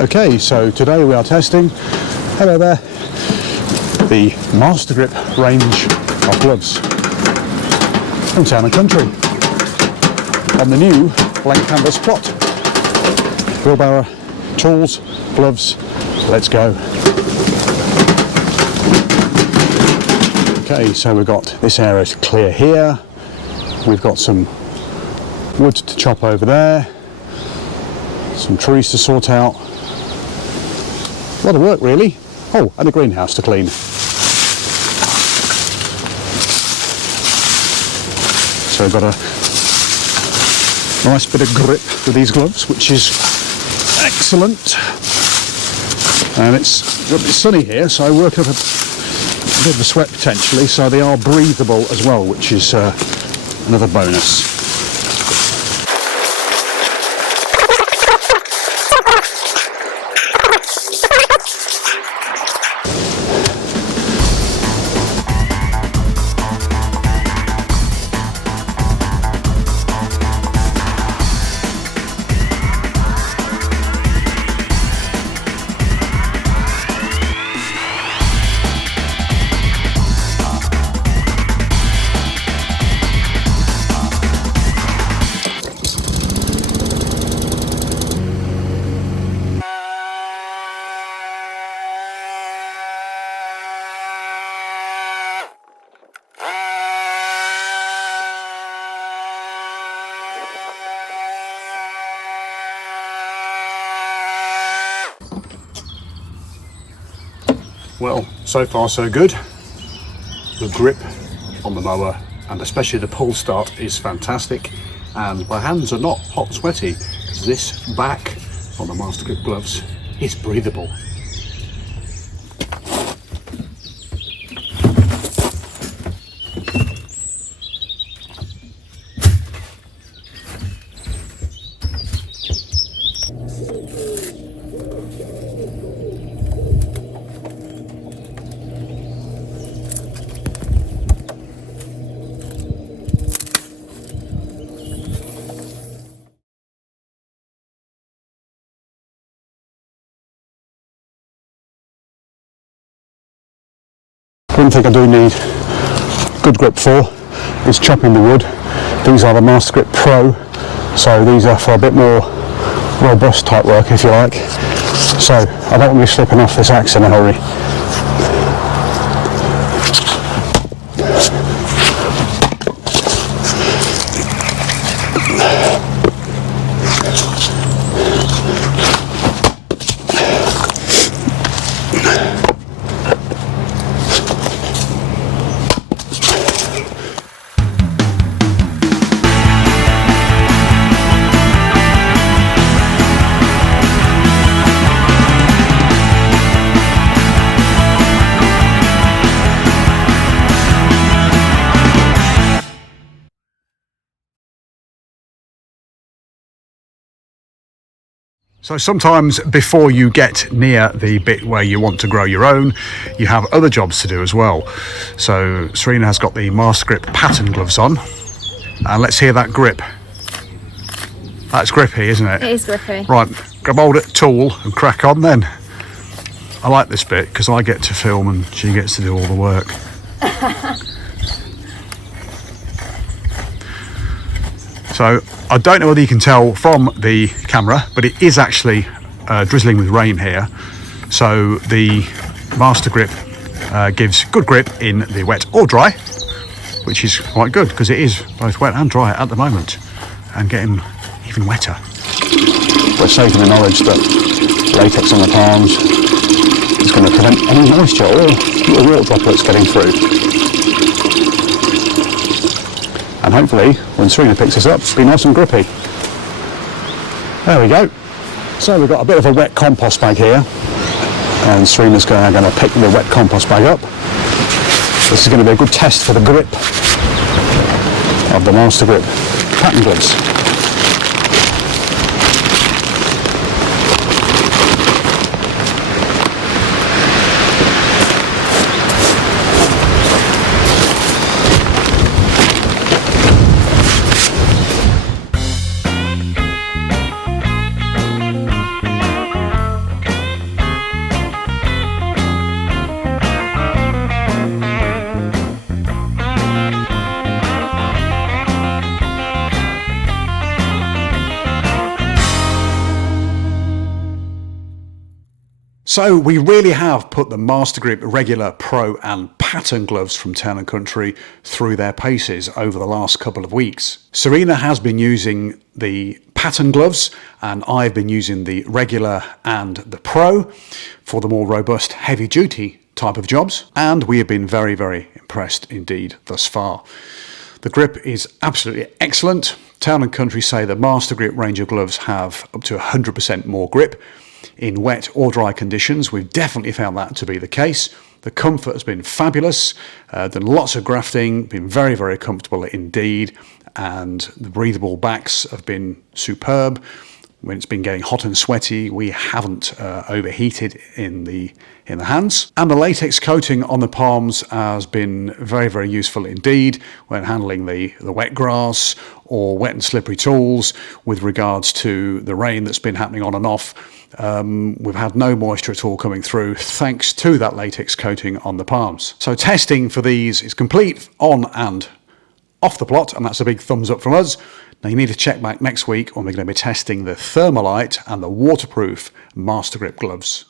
Okay, so today we are testing, hello there, the Mastergrip range of gloves from Town & Country on the new blank canvas plot. Wheelbarrow, tools, gloves, let's go. Okay, so we've got this area clear here, we've got some wood to chop over there, some trees to sort out. A lot of work really. Oh, and a greenhouse to clean. So we've got a nice bit of grip with these gloves, which is excellent. And it's a bit sunny here, so I work up a bit of a sweat potentially, so they are breathable as well, which is another bonus. Well, so far so good. The grip on the mower and especially the pull start is fantastic, and my hands are not hot and sweaty because this back on the Mastergrip gloves is breathable. One thing I do need good grip for is chopping the wood. These are the Mastergrip Pro, so these are for a bit more robust type work if you like. So I don't want to be slipping off this axe in a hurry. So sometimes before you get near the bit where you want to grow your own, you have other jobs to do as well. So Serena has got the Mastergrip pattern gloves on, and let's hear that grip. That's grippy, isn't it? It is grippy. Right, grab hold of the tool and crack on then. I like this bit because I get to film and she gets to do all the work. So I don't know whether you can tell from the camera, but it is actually drizzling with rain here. So the Mastergrip gives good grip in the wet or dry, which is quite good because it is both wet and dry at the moment, and getting even wetter. We're safe in the knowledge that latex on the palms is going to prevent any moisture or little water droplets getting through. And hopefully, when Serena picks this up, it'll be nice and grippy. There we go. So we've got a bit of a wet compost bag here, and Serena's going to pick the wet compost bag up. This is going to be a good test for the grip of the Mastergrip pattern gloves. So we really have put the Mastergrip Regular, Pro and Pattern gloves from Town & Country through their paces over the last couple of weeks. Serena has been using the Pattern gloves and I've been using the Regular and the Pro for the more robust, heavy duty type of jobs, and we have been very, very impressed indeed thus far. The grip is absolutely excellent. Town & Country say the Mastergrip range of gloves have up to 100% more grip in wet or dry conditions. We've definitely found that to be the case. The comfort has been fabulous, done lots of grafting, been very, very comfortable indeed, and the breathable backs have been superb. When it's been getting hot and sweaty, we haven't overheated in the hands. And the latex coating on the palms has been very, very useful indeed when handling the wet grass or wet and slippery tools. With regards to the rain that's been happening on and off, we've had no moisture at all coming through thanks to that latex coating on the palms. So testing for these is complete on and off the plot, and that's a big thumbs up from us. Now you need to check back next week when we're going to be testing the Thermalite and the waterproof Mastergrip gloves.